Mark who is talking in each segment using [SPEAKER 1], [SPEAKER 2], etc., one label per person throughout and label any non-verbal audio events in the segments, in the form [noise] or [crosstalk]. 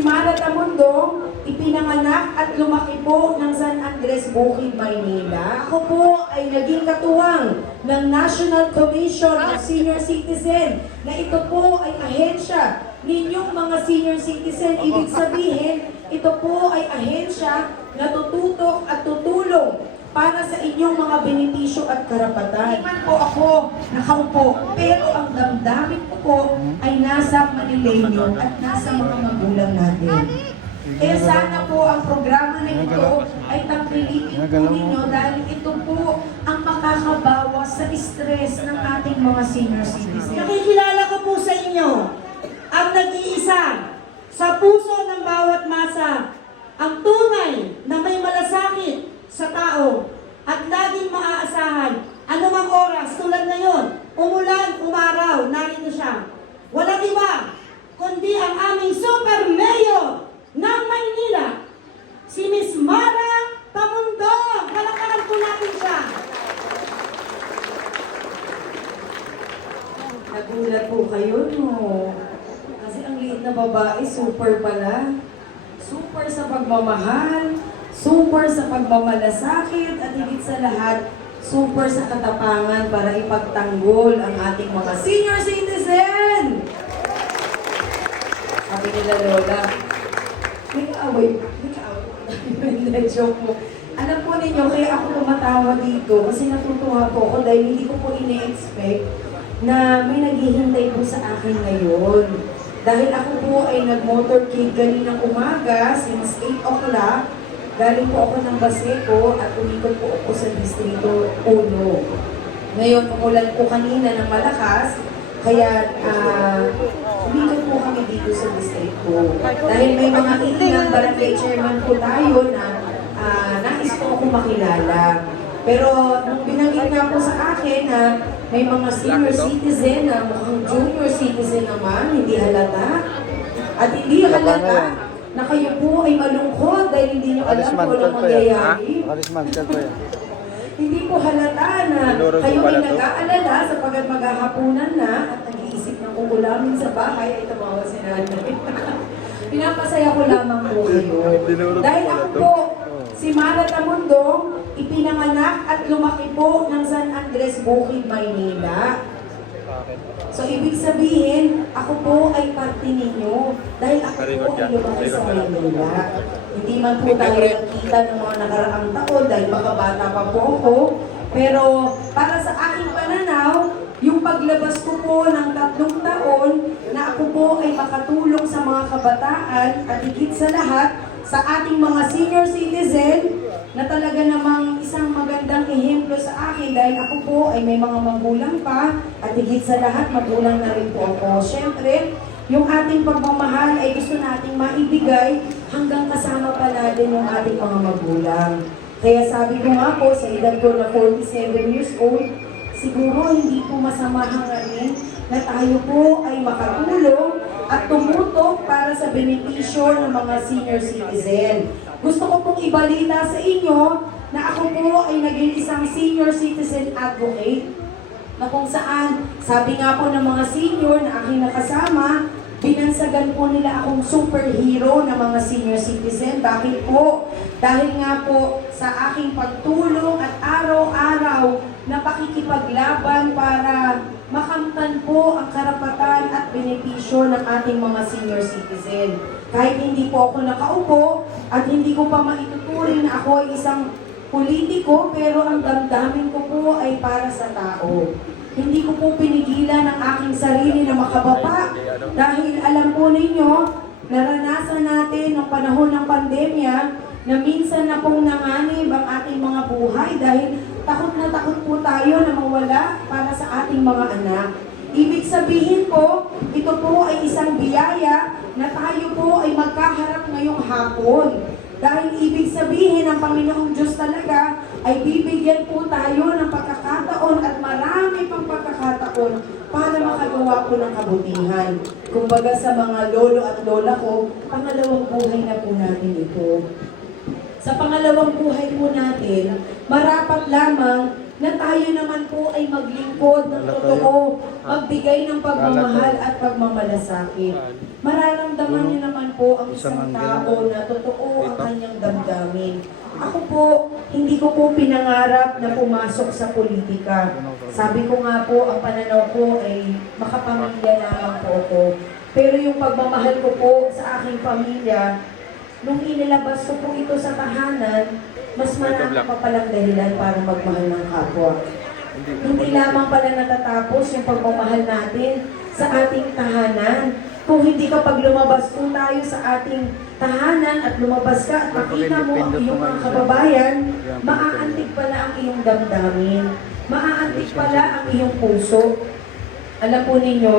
[SPEAKER 1] Si Mara Tamundo, ipinanganak at lumaki po ng San Andres Bukid, Maynila. Ako po ay naging katuwang ng National Commission of Senior Citizen na ito po ay ahensya ninyong mga senior citizen. Ibig sabihin, ito po ay ahensya na tututok at tutulong para sa inyong mga benepisyo at karapatan. Hindi man po ako nakaupo, pero ang damdamin ko po ay nasa Manileño at nasa mga magulang natin. Kaya sana po ang programa na ito ay tangkilikin po ninyo dahil ito po ang makakabawas sa stress ng ating mga senior citizens.
[SPEAKER 2] Nakikilala ko po sa inyo ang nag-iisa sa puso ng bawat masa ang tunay na may malasakit sa tao at laging maaasahan anumang oras tulad ngayon, umulan, umaraw, narito siya. Walang iba, kundi ang aming super mayor ng Maynila, si Miss Mara Tamundo. Palakaran po natin siya.
[SPEAKER 1] Nagulat po kayo, no? Kasi ang liit na babae, super pala. Super sa pagmamahal, super sa pagmamalasakit, at higit sa lahat, super sa katapangan para ipagtanggol ang ating mga senior citizen! Sabi nila Lola, may kaaway, may kaaway. [laughs] Hindi, joke mo. Alam po ninyo, kaya ako tumatawa dito kasi natutuwa po ako dahil hindi ko po ine-expect na may naghihintay po sa akin ngayon. Dahil ako po ay nag-motorcade kaninang umaga since 8 o'clock. Galing po ako ng Baseco at umikot po ako sa Distrito 1. Ngayon, umulan po kanina ng malakas, kaya ah, umikot po kami dito sa distrito. Dahil may mga itinang barangay chairman po tayo na ah, nais po ako makilala. Pero nung binanggit nga po sa akin na may mga senior citizen na mukhang junior citizen naman, hindi halata. At hindi halata na kayo po ay malungkot dahil hindi nyo alam kung anong mangyayari.
[SPEAKER 3] Yan. [laughs]
[SPEAKER 1] Hindi po halata na kayo ay nag-aalala sapagkat maghahapunan na at nag-iisip ng ugulamin sa bahay ay tumawa si nanay. [laughs] Pinapasaya ko lamang po kayo. Dahil ako po, si Mara Tamundo, ipinanganak at lumaki po ng San Andres Bukid, Maynila. So, ibig sabihin, ako po ay parte ninyo. Dahil ako po ay lumaki sa Maynila. Hindi man po tayo nakita ng mga nakaraang taon dahil baka bata pa po ako. Pero para sa aking pananaw, yung paglabas ko po ng tatlong taon na ako po ay makatulong sa mga kabataan at higit sa lahat sa ating mga senior citizen na talaga namang isang magandang ehemplo sa akin dahil ako po ay may mga magulang pa at higit sa lahat magulang na rin po ako. Siyempre, yung ating pagmamahal ay gusto nating maibigay hanggang kasama pa natin yung ating mga magulang. Kaya sabi ko nga po, sa edad ko na 47 years old, siguro hindi po masama hangarin na tayo po ay makatulong at tumutok para sa benepisyo ng mga senior citizen. Gusto ko pong ibalita sa inyo na ako po ay naging isang senior citizen advocate na kung saan, sabi nga po ng mga senior na aking nakasama, binansagan po nila akong superhero na mga senior citizen. Bakit po? Dahil nga po sa aking pagtulong at araw-araw na pakikipaglaban para makamtan po ang karapatan at benepisyo ng ating mga senior citizen. Kahit hindi po ako nakaupo at hindi ko pa maituturing na ako ay isang politiko, pero ang damdamin ko po ay para sa tao. Hindi ko po pinigilan ang aking sarili na makababa dahil alam po ninyo, naranasan natin ng panahon ng pandemya na minsan na pong nanganib ang ating mga buhay dahil takot na takot po tayo para sa ating mga anak. Ibig sabihin po, ito po ay isang biyaya na tayo po ay magkaharap ngayong hapon. Dahil ibig sabihin ng Panginoong Diyos talaga ay bibigyan po tayo ng pagkakataon at marami pang pagkakataon para makagawa po ng kabutihan. Kumbaga sa mga lolo at lola ko, pangalawang buhay na po natin ito. Sa pangalawang buhay po natin, marapat lamang na tayo naman po ay maglingkod ng totoo, magbigay ng pagmamahal at pagmamalasakit. Mararamdaman niyo naman po ang isang tao na totoo ang kanyang damdamin. Ako po, hindi ko po pinangarap na pumasok sa politika. Sabi ko nga po, ang pananaw ko ay makapamilya lamang po ako. Pero yung pagmamahal ko po sa aking pamilya, nung inilabas ko po ito sa tahanan, mas marami pa palang dahilan para magmahal ng kapwa. Hindi lamang pala natatapos yung pagmamahal natin sa ating tahanan. Kung hindi kapag lumabas po tayo sa ating tahanan at lumabas ka at makita mo ang iyong mga kababayan, maaantig pala ang iyong damdamin. Maaantig pala ang iyong puso. Alam po ninyo,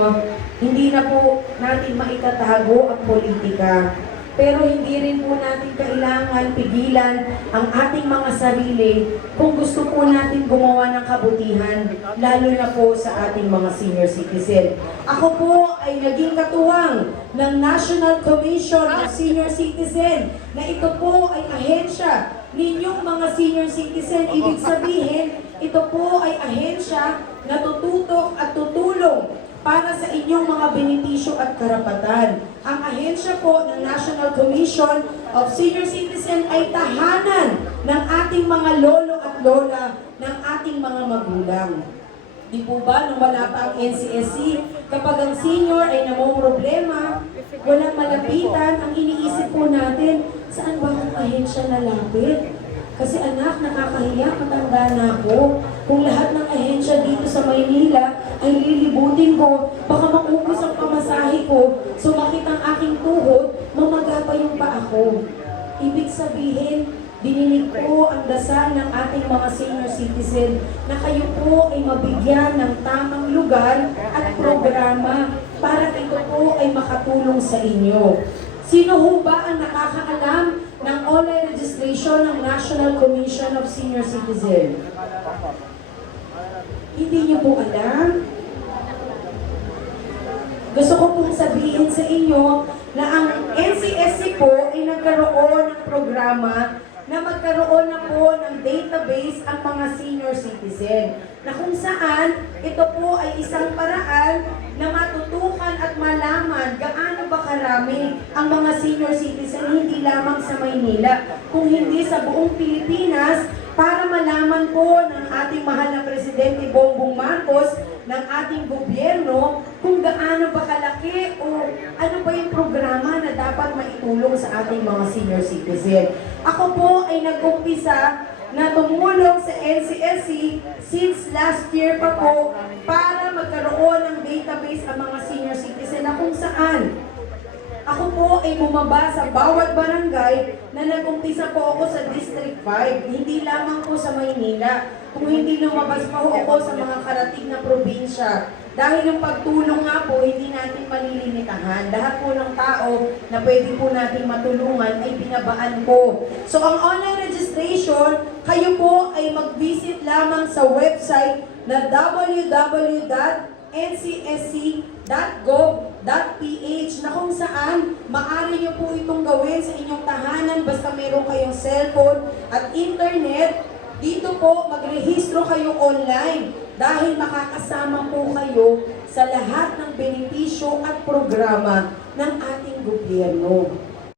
[SPEAKER 1] hindi na po natin maitatago ang politika. Pero hindi rin po natin kailangan pigilan ang ating mga sarili kung gusto po natin gumawa ng kabutihan, lalo na po sa ating mga senior citizen. Ako po ay naging katuwang ng National Commission of Senior Citizen na ito po ay ahensya ninyong mga senior citizen. Ibig sabihin, ito po ay ahensya na tututok at tutulong para sa inyong mga benepisyo at karapatan. Ang ahensya po ng National Commission of Senior Citizen ay tahanan ng ating mga lolo at lola, ng ating mga magulang. Di po ba, nung wala pa ang NCSC, kapag ang senior ay problema, walang malapitan, ang iniisip po natin, saan ba ang ahensya lalapit? Kasi anak, nakakahiya, matanda na ako. Kung lahat ng ahensya dito sa Maynila ay lilibutin ko, baka maubos ang pamasahe ko, sumakit ang aking tuhod, mamaga pa yung paa ko. Ibig sabihin, dininig ko ang dasal ng ating mga senior citizen na kayo po ay mabigyan ng tamang lugar at programa para ito po ay makatulong sa inyo. Sino ho ba ang nakakaalam ng online registration ng National Commission of Senior Citizen? Hindi niyo po alam? Gusto ko pong sabihin sa inyo na ang NCSC po ay nagkaroon ng programa na magkaroon na po ng database ang mga senior citizen na kung saan ito po ay isang paraan na matutukan at malaman gaano ba karami ang mga senior citizen hindi lamang sa Maynila kung hindi sa buong Pilipinas para malaman po ng ating mahal na Presidente Bongbong Marcos ng ating gobyerno kung gaano ba kalaki o ano ba yung programa na dapat maitulong sa ating mga senior citizen. Ako po ay nag-umpisa na tumulong sa NCSC since last year pa po para magkaroon ng database ang mga senior citizen na kung saan ako po ay bumaba sa bawat barangay na nag-umpisa po ako sa District 5. Hindi lamang po sa Maynila. Kung hindi lumabas pa ho ako sa mga karating na probinsya. Dahil yung pagtulong nga po, hindi natin malilimitahan. Lahat po ng tao na pwede po natin matulungan ay pinabaan ko. So ang online registration, kayo po ay mag-visit lamang sa website na www.ncsc.gov.ph na kung saan maaari niyo po itong gawin sa inyong tahanan basta meron kayong cellphone at internet. Dito po, magrehistro kayo online dahil makakasama po kayo sa lahat ng benepisyo at programa ng ating gobyerno.